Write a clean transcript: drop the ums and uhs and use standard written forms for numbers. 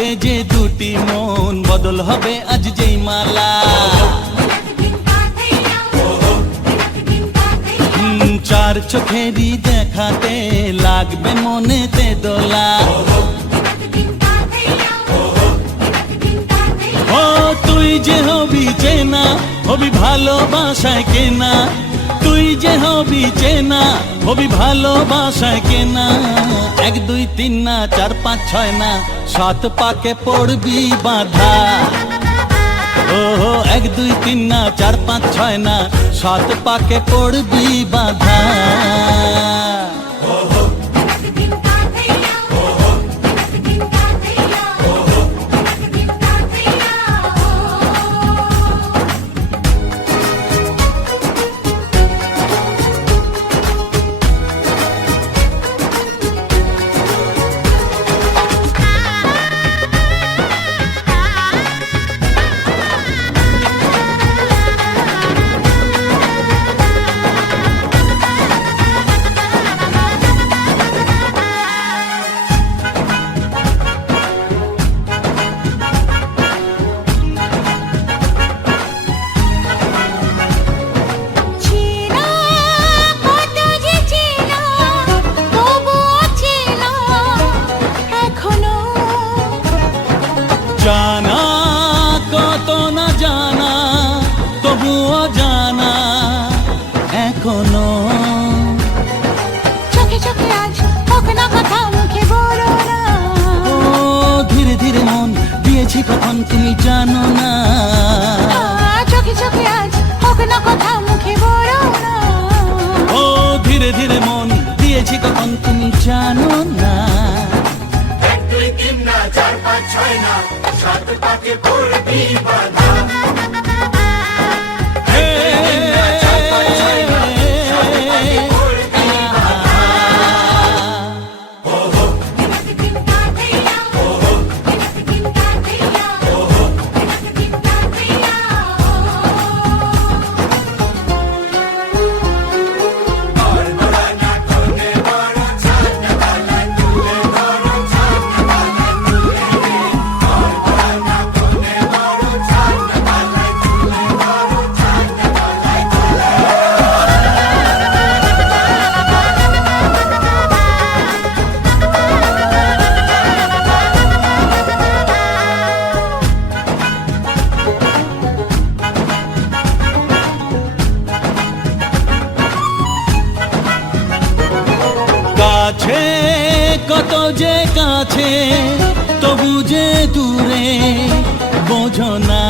হবে যে দুটি মন, বদল হবে আজ যেই মালা। চার চোখেরই দেখাতে লাগবে মনেতে দোলা। ও তুই যে হবি চেনা, হবি ভালোবাসায় কেনা। তুই যে হবি চেনা, হবি ভালোবাসায় কেনা। 1 2 3 না 4 5 6 না 7 পাকে পড়বি বাঁধা। ও 1 2 3 না 4 5 6 না 7 পাকে পড়বি বাঁধা। জানা কত না জানা, তবুও জানা এখনো। চোখে চোখে আজ হোক না কথা, মুখে বলো না। ও ধীরে ধীরে মন দিয়েছি কখন তুমি জানো না। চোখে চোখে আজ হোক না কথা, মুখে বলো না। ও ধীরে ধীরে মন দিয়েছি কখন তুমি জানো না। 1 2 3 না 4 5 6 না 7 পাকে পড়বি বাঁধা। কাছে কত যে কাছে, তবু যে দূরে বোঝো না।